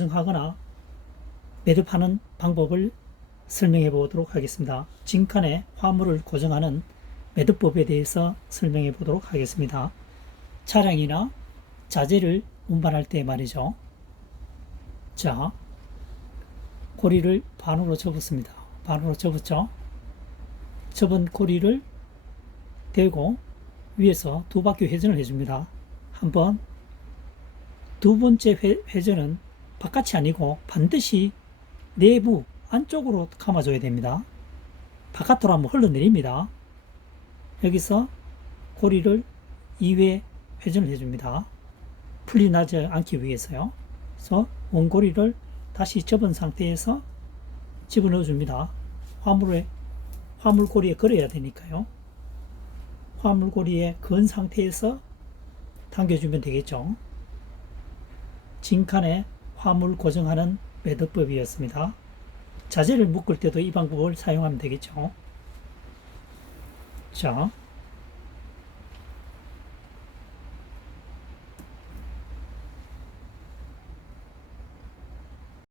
고정하거나 매듭하는 방법을 설명해 보도록 하겠습니다. 징칸에 화물을 고정하는 매듭법에 대해서 설명해 보도록 하겠습니다. 차량이나 자재를 운반할 때 말이죠. 자, 고리를 반으로 접었습니다. 반으로 접었죠. 접은 고리를 대고 위에서 두 바퀴 회전을 해줍니다. 한 번 두 번째 회, 회전은 바깥이 아니고 반드시 내부 안쪽으로 감아줘야 됩니다. 바깥으로 한번 흘러내립니다. 여기서 고리를 2회 회전을 해줍니다. 풀리나지 않기 위해서요. 그래서 원고리를 다시 접은 상태에서 집어넣어 줍니다. 화물에 화물고리에 걸어야 되니까요. 화물고리에 건 상태에서 당겨주면 되겠죠. 진칸에 화물 고정하는 매듭법이었습니다. 자재를 묶을 때도 이 방법을 사용하면 되겠죠. 자,